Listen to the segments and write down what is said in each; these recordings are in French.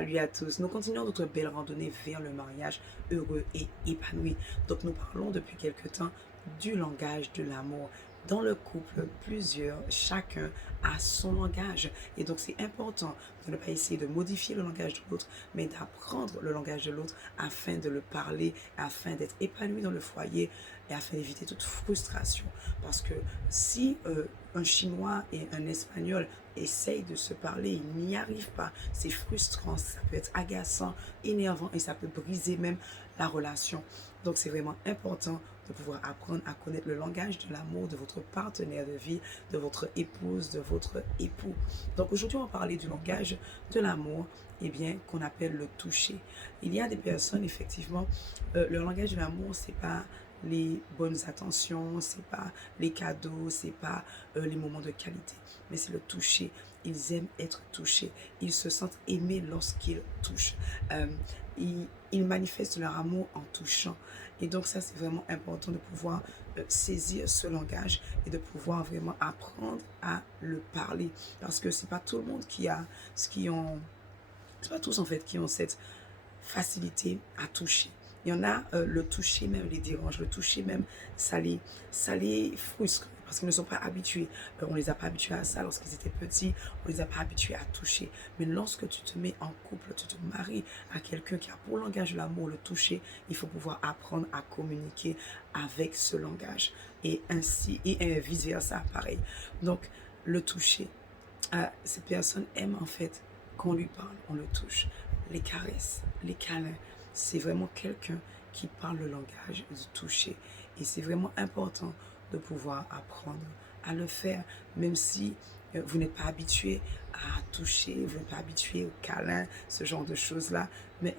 Salut à tous, nous continuons notre belle randonnée vers le mariage heureux et épanoui. Donc nous parlons depuis quelque temps du langage de l'amour. Dans le couple, chacun a son langage. Et donc c'est important de ne pas essayer de modifier le langage de l'autre, mais d'apprendre le langage de l'autre afin de le parler, afin d'être épanoui dans le foyer et afin d'éviter toute frustration. Parce que si un Chinois et un Espagnol essayent de se parler, ils n'y arrivent pas. C'est frustrant, ça peut être agaçant, énervant et ça peut briser même la relation. Donc c'est vraiment important de pouvoir apprendre à connaître le langage de l'amour de votre partenaire de vie, de votre épouse, de votre époux. Donc aujourd'hui, on va parler du langage de l'amour, eh bien, qu'on appelle le toucher. Il y a des personnes, effectivement, leur langage de l'amour, c'est pas les bonnes attentions, c'est pas les cadeaux, c'est pas les moments de qualité, mais c'est le toucher. Ils aiment être touchés. Ils se sentent aimés lorsqu'ils touchent. Euh, ils manifestent leur amour en touchant. Et donc ça, c'est vraiment important de pouvoir saisir ce langage et de pouvoir vraiment apprendre à le parler. Parce que c'est pas tout le monde c'est pas tous en fait qui ont cette facilité à toucher. Il y en a, le toucher même les dérange, le toucher même, ça les frustre parce qu'ils ne sont pas habitués. On ne les a pas habitués à ça lorsqu'ils étaient petits, on ne les a pas habitués à toucher. Mais lorsque tu te mets en couple, tu te maries à quelqu'un qui a pour langage de l'amour le toucher, il faut pouvoir apprendre à communiquer avec ce langage. Et ainsi, et vice-versa, pareil. Donc, le toucher, cette personne aime en fait qu'on lui parle, on le touche, les caresses, les câlins. C'est vraiment quelqu'un qui parle le langage du toucher. Et c'est vraiment important de pouvoir apprendre à le faire, même si vous n'êtes pas habitué à toucher, vous n'êtes pas habitué au câlin, ce genre de choses-là. Mais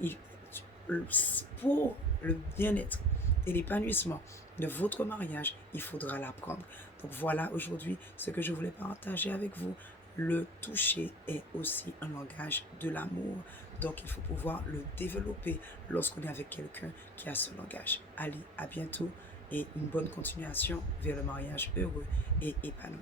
pour le bien-être et l'épanouissement de votre mariage, il faudra l'apprendre. Donc voilà aujourd'hui ce que je voulais partager avec vous. Le toucher est aussi un langage de l'amour. Donc il faut pouvoir le développer lorsqu'on est avec quelqu'un qui a ce langage. Allez, à bientôt et une bonne continuation vers le mariage heureux et épanoui.